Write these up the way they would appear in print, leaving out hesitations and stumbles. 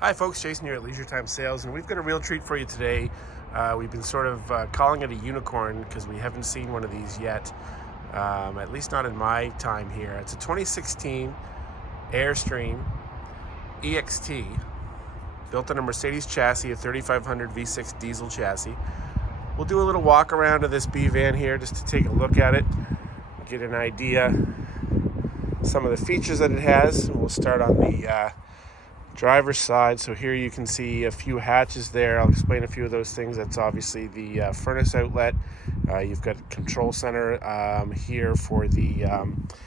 Hi folks, Jason here at Leisure Time Sales, and we've got a real treat for you today. We've been sort of calling it a unicorn because we haven't seen one of these yet, at least not in my time here. It's a 2016 Airstream EXT, built on a Mercedes chassis, a 3500 V6 diesel chassis. We'll do a little walk around of this B van here just to take a look at it, get an idea some of the features that it has. We'll start on the driver's side. So here you can see a few hatches there. I'll explain a few of those things. That's obviously the furnace outlet. You've got control center here for the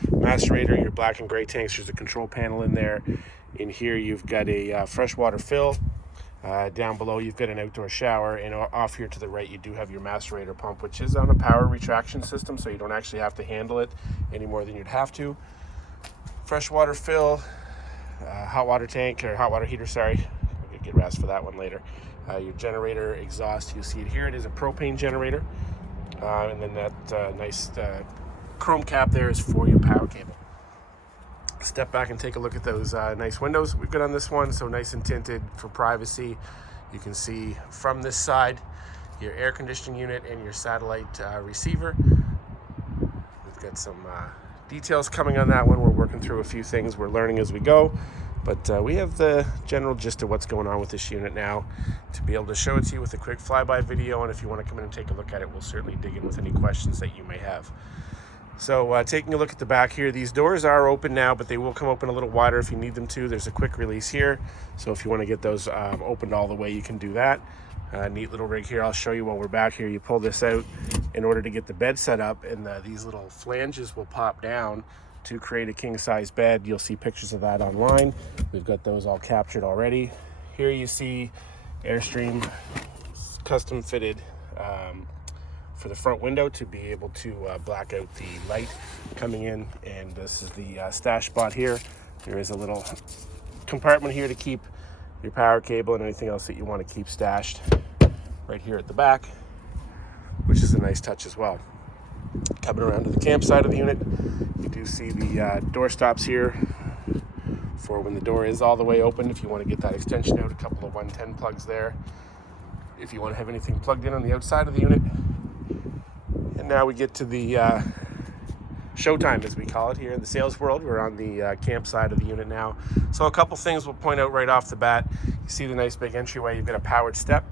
macerator, your black and gray tanks. There's a control panel in there. In here you've got a freshwater fill. Down below you've got an outdoor shower, and off here to the right you do have your macerator pump, which is on a power retraction system, so you don't actually have to handle it any more than you'd have to. Freshwater fill, hot water tank, or hot water heater, sorry. I'm going to get asked for that one later. Your generator exhaust, you'll see it here. It is a propane generator. And then that nice chrome cap there is for your power cable. Step back and take a look at those nice windows we've got on this one. So nice and tinted for privacy. You can see from this side your air conditioning unit and your satellite receiver. We've got some details coming on that one. We're working through a few things. We're learning as we go, but we have the general gist of what's going on with this unit now to be able to show it to you with a quick flyby video. And if you want to come in and take a look at it, we'll certainly dig in with any questions that you may have. So taking a look at the back here, these doors are open now, but they will come open a little wider if you need them to. There's a quick release here, so if you want to get those opened all the way, you can do that. Neat little rig here. I'll show you while we're back here. You pull this out in order to get the bed set up, and these little flanges will pop down to create a king-size bed. You'll see pictures of that online. We've got those all captured already. Here you see Airstream custom fitted for the front window to be able to black out the light coming in, and this is the stash spot here. There is a little compartment here to keep your power cable and anything else that you want to keep stashed right here at the back, which is a nice touch as well. Coming around to the campside of the unit, you do see the door stops here for when the door is all the way open. If you want to get that extension out, a couple of 110 plugs there. If you want to have anything plugged in on the outside of the unit. And now we get to the showtime, as we call it here in the sales world. We're on the campside of the unit now. So a couple things we'll point out right off the bat. You see the nice big entryway. You've got a powered step.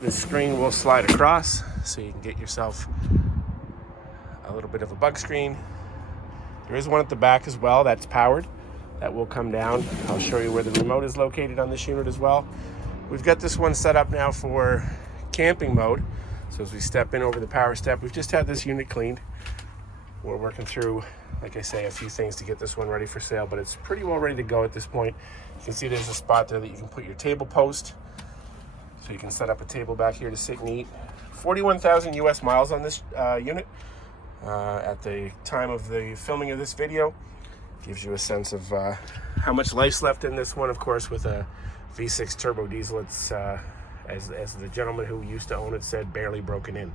This screen will slide across, so you can get yourself a little bit of a bug screen. There is one at the back as well that's powered. That will come down. I'll show you where the remote is located on this unit as well. We've got this one set up now for camping mode. So as we step in over the power step, we've just had this unit cleaned. We're working through, like I say, a few things to get this one ready for sale, but it's pretty well ready to go at this point. You can see there's a spot there that you can put your table post. So you can set up a table back here to sit and eat. 41,000 US miles on this unit at the time of the filming of this video. Gives you a sense of how much life's left in this one. Of course, with a V6 turbo diesel, it's as the gentleman who used to own it said, barely broken in.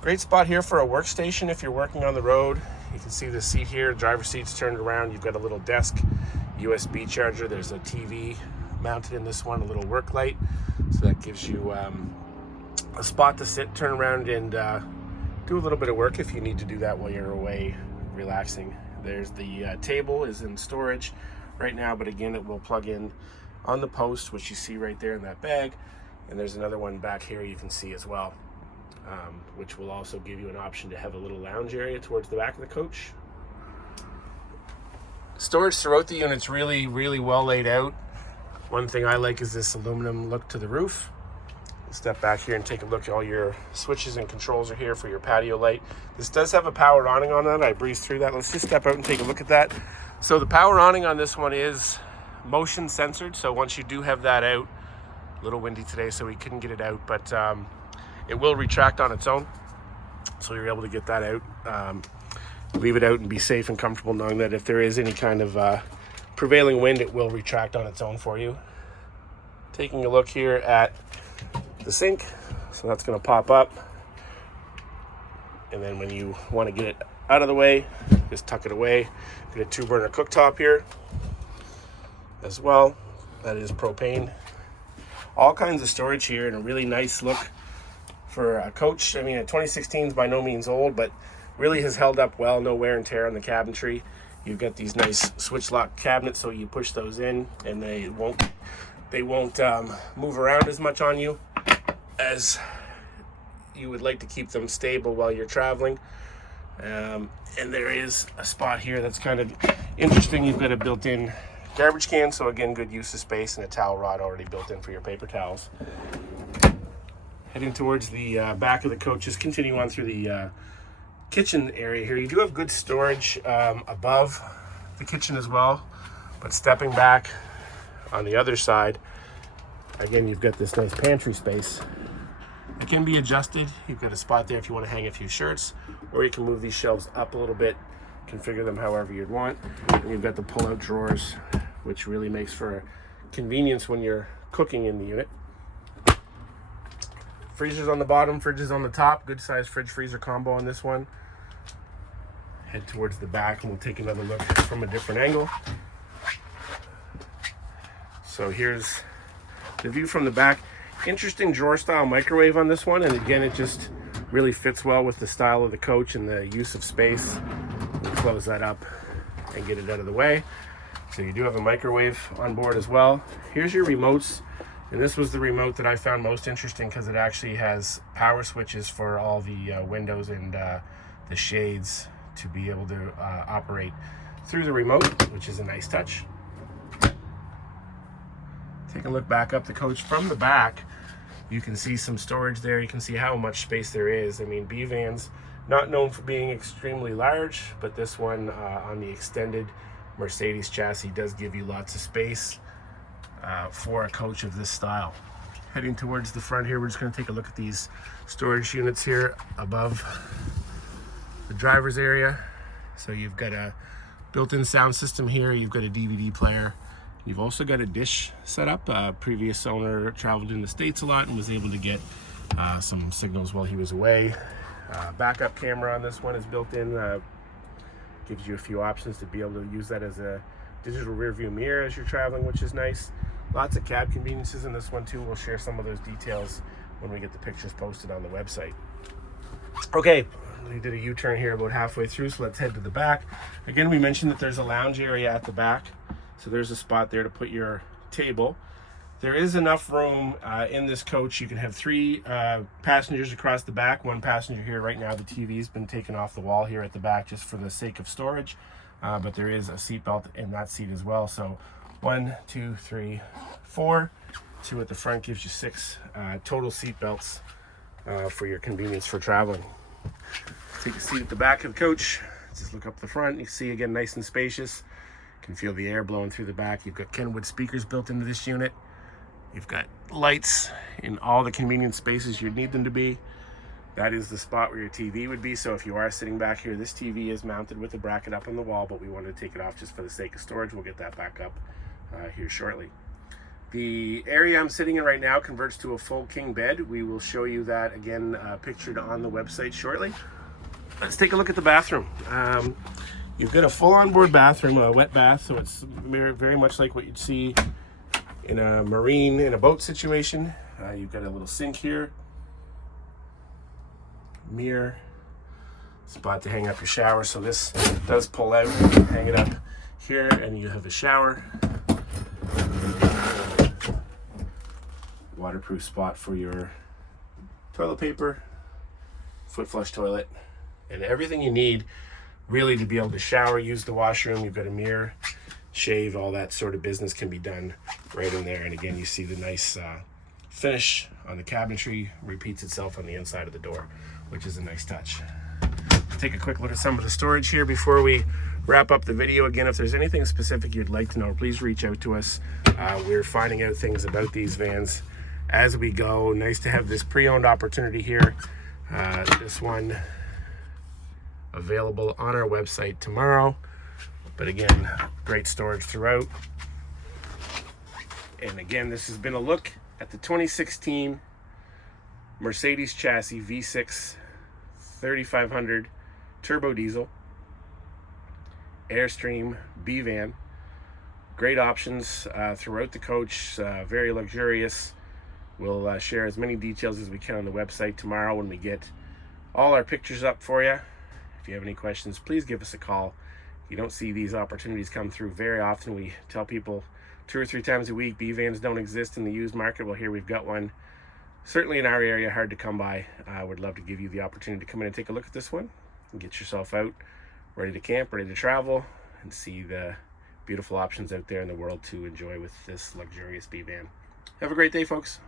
Great spot here for a workstation if you're working on the road. You can see the seat here, driver's seat's turned around. You've got a little desk, USB charger. There's a TV mounted in this one, a little work light. So that gives you a spot to sit, turn around, and do a little bit of work if you need to do that while you're away relaxing. There's the table is in storage right now, but again, it will plug in on the post, which you see right there in that bag. And there's another one back here you can see as well, which will also give you an option to have a little lounge area towards the back of the coach. Storage throughout the unit's really, really well laid out. One thing I like is this aluminum look to the roof. Step back here and take a look. All your switches and controls are here for your patio light. This does have a power awning on that. I breezed through that. Let's just step out and take a look at that. So the power awning on this one is motion censored. So once you do have that out, a little windy today, so we couldn't get it out, but it will retract on its own. So you're able to get that out. Leave it out and be safe and comfortable knowing that if there is any kind of prevailing wind, it will retract on its own for you. Taking a look here at the sink, so that's going to pop up, and then when you want to get it out of the way, just tuck it away. Got a 2-burner cooktop here as well. that is propane. All kinds of storage here, and a really nice look for a coach. I mean, a 2016 is by no means old, but really has held up well. No wear and tear on the cabinetry. You've got these nice switch lock cabinets, so you push those in and they won't move around as much on you as you would like to keep them stable while you're traveling. And there is a spot here that's kind of interesting. You've got a built-in garbage can, so again, good use of space, and a towel rod already built in for your paper towels. Heading towards the back of the coach, just continue on through the kitchen area here. You do have good storage above the kitchen as well, but stepping back on the other side, again, you've got this nice pantry space. It can be adjusted. You've got a spot there if you want to hang a few shirts, or you can move these shelves up a little bit, configure them however you'd want. And you've got the pull-out drawers, which really makes for convenience when you're cooking in the unit. Freezers on the bottom, fridges on the top. Good size fridge freezer combo on this one. Head towards the back and we'll take another look from a different angle. So here's the view from the back. Interesting drawer style microwave on this one, and again, it just really fits well with the style of the coach and the use of space. We'll close that up and get it out of the way. So you do have a microwave on board as well. Here's your remotes. And this was the remote that I found most interesting because it actually has power switches for all the windows and the shades to be able to operate through the remote, which is a nice touch. Take a look back up the coach from the back. You can see some storage there. You can see how much space there is. I mean, B vans, not known for being extremely large, but this one on the extended Mercedes chassis does give you lots of space for a coach of this style. Heading towards the front here, we're just going to take a look at these storage units here above the driver's area. So you've got a built-in sound system here. You've got a DVD player. You've also got a dish set up. Previous owner traveled in the States a lot and was able to get some signals while he was away. Backup camera on this one is built in. Gives you a few options to be able to use that as a digital rear view mirror as you're traveling, which is nice. Lots of cab conveniences in this one too. We'll share some of those details when we get the pictures posted on the website. Okay, we did a U-turn here about halfway through, so let's head to the back. Again, we mentioned that there's a lounge area at the back, so there's a spot there to put your table. There is enough room in this coach. You can have 3 passengers across the back, 1 passenger here. Right now the TV's been taken off the wall here at the back just for the sake of storage, but there is a seat belt in that seat as well. So 1, 2, 3, 4. 2 at the front gives you 6 total seat belts for your convenience for traveling. Take a seat at the back of the coach. Just look up the front. You see again, nice and spacious. You can feel the air blowing through the back. You've got Kenwood speakers built into this unit. You've got lights in all the convenient spaces you'd need them to be. That is the spot where your TV would be. So if you are sitting back here, this TV is mounted with a bracket up on the wall, but we wanted to take it off just for the sake of storage. We'll get that back up here shortly. The area I'm sitting in right now converts to a full king bed. We will show you that again pictured on the website shortly. Let's take a look at the bathroom. You've got a full onboard bathroom, a wet bath, so it's very much like what you'd see in a marine, in a boat situation. You've got a little sink here, mirror, spot to hang up your shower. So this does pull out, hang it up here, and you have a shower. Waterproof spot for your toilet paper, foot flush toilet, and everything you need really to be able to shower, use the washroom. You've got a mirror, shave, all that sort of business can be done right in there. And again, you see the nice finish on the cabinetry repeats itself on the inside of the door, which is a nice touch. Take a quick look at some of the storage here before we wrap up the video. Again, if there's anything specific you'd like to know, please reach out to us. We're finding out things about these vans as we go. Nice to have this pre-owned opportunity here. This one available on our website tomorrow. But again, great storage throughout. And again, this has been a look at the 2016 Mercedes chassis V6 3500 turbo diesel Airstream B van. Great options throughout the coach, very luxurious. We'll share as many details as we can on the website tomorrow when we get all our pictures up for you. If you have any questions, please give us a call. You don't see these opportunities come through very often. We tell people 2 or 3 times a week B vans don't exist in the used market. Well, here we've got one. Certainly in our area, hard to come by. I would love to give you the opportunity to come in and take a look at this one and get yourself out, ready to camp, ready to travel, and see the beautiful options out there in the world to enjoy with this luxurious B van. Have a great day, folks.